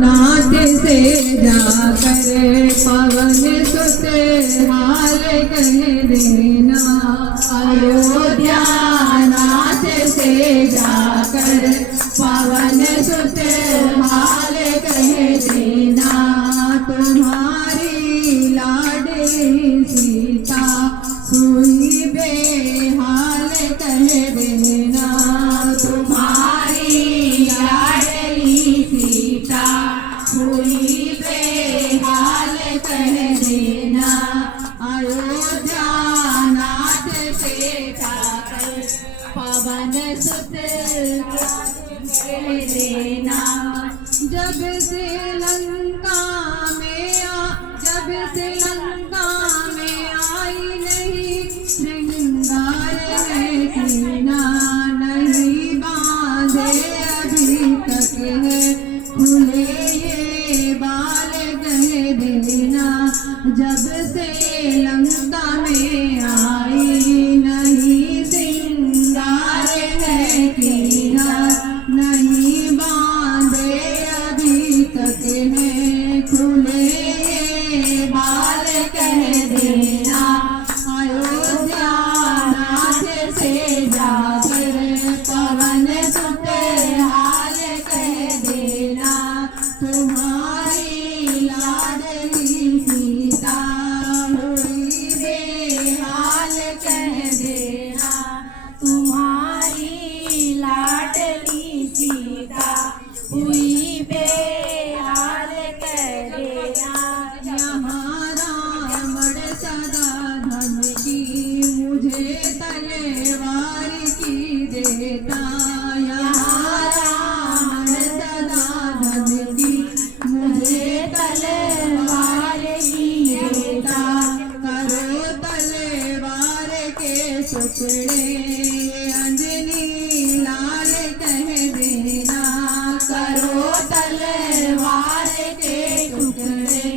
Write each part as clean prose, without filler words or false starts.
नाथ से जाकर पवन सुत हाल कह देना। अयोध्या नाथ से जाकर पवन सुत हाल कह देना। तुम्हारी लाडली सीता हुई बेहाल कह देना। तुम्हारी लाडली सीता हुई बेहाल कह देना। अयोध्या नाथ से जाकर पवन सुत कह देना। जब से लंका में आई नहीं श्रृंगार है सीना। नहीं बांधे अभी तक है खुले ये बाल कह देना। जब से लंका में आई नहीं श्रृंगार है सीना। नहीं बांधे अभी तक है खुले ये बाल कह देना। अयोध्या नाथ से जाकर पवन सुत हाल कह देना। तुम्हारी लाडली सीता हुई बेहाल कह देना। तुम्हारी लाडली सीता हुई बेहाल कह देना। यहाँ रावण सदा धमकी मुझे तलवार की देता। यहाँ रावण सदा धमकी मुझे तलवार की देता। करो तलवार के टुकड़े अंजनी लाल कह देना। करो तलवार के टुकड़े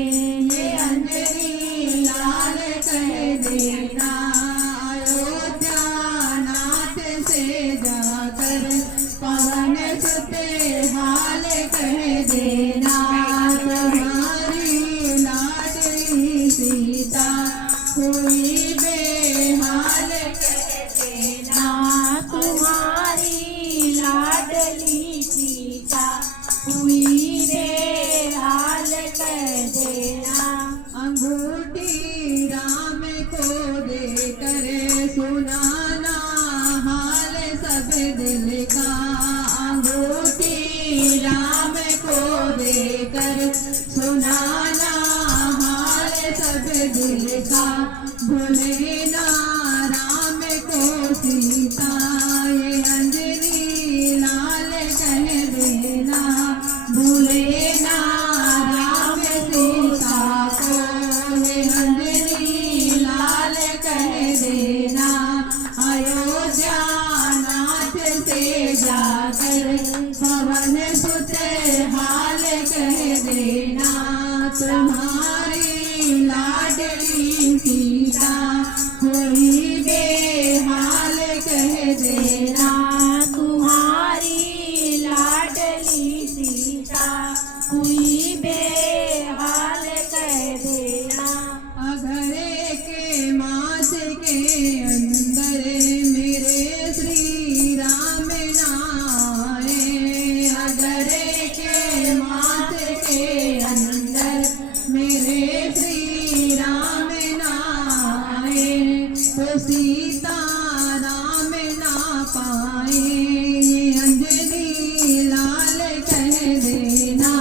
ये अंजनी लाल कह देना। अयोध्या नाथ से जाकर पवन सुत हाल कह देना। तुम्हारी लाडली सीता हुई बेहाल कह देना। तुम्हारी लाडली सीता हुई बेहाल कह देना। अंगूठी राम को देकर सुनाना हाल सब दिल का। अंगूठी राम को देकर सुनाना हाल सब दिल का। भूले ना राम को सीता ये अंजनी लाल कह देना। भूले ना राम सीता को ये अंजनी लाल कह देना। अयोध्या नाथ से जाकर पवन सुत हाल कह देना। तुम्हारी लाडली सीता हुई बेहाल कह देना। तुम्हारी लाडली सीता हुई बेहाल कह देना। अघरे के मास के अंदर मेरे श्री राम नाए। अघरे के मास के अंदर मेरे श्री राम नाए। तो सीता राम ना पाए ये अंजनी लाल कह देना।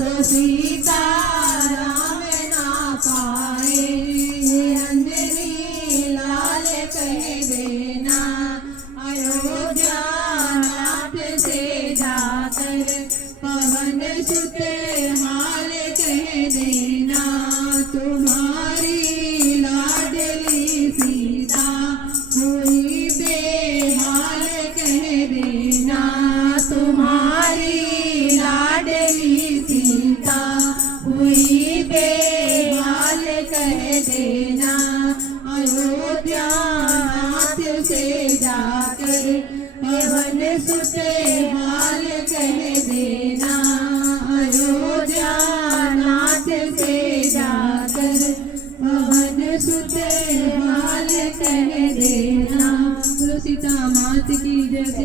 तो सीता राम ना पाए ये अंजनी लाल कह देना। अयोध्या नाथ से जाकर पवन सुत हाल कह देना। तुम्हारी लाडली सीता हुई बेहाल कह देना। तुम्हारी लाडली सीता हुई बेहाल कह देना। अयोध्या नाथ से जाकर पवन सुत हाल कह देना। अयोध्या सुते हाल कह देना। बोलो सीता मात की जय।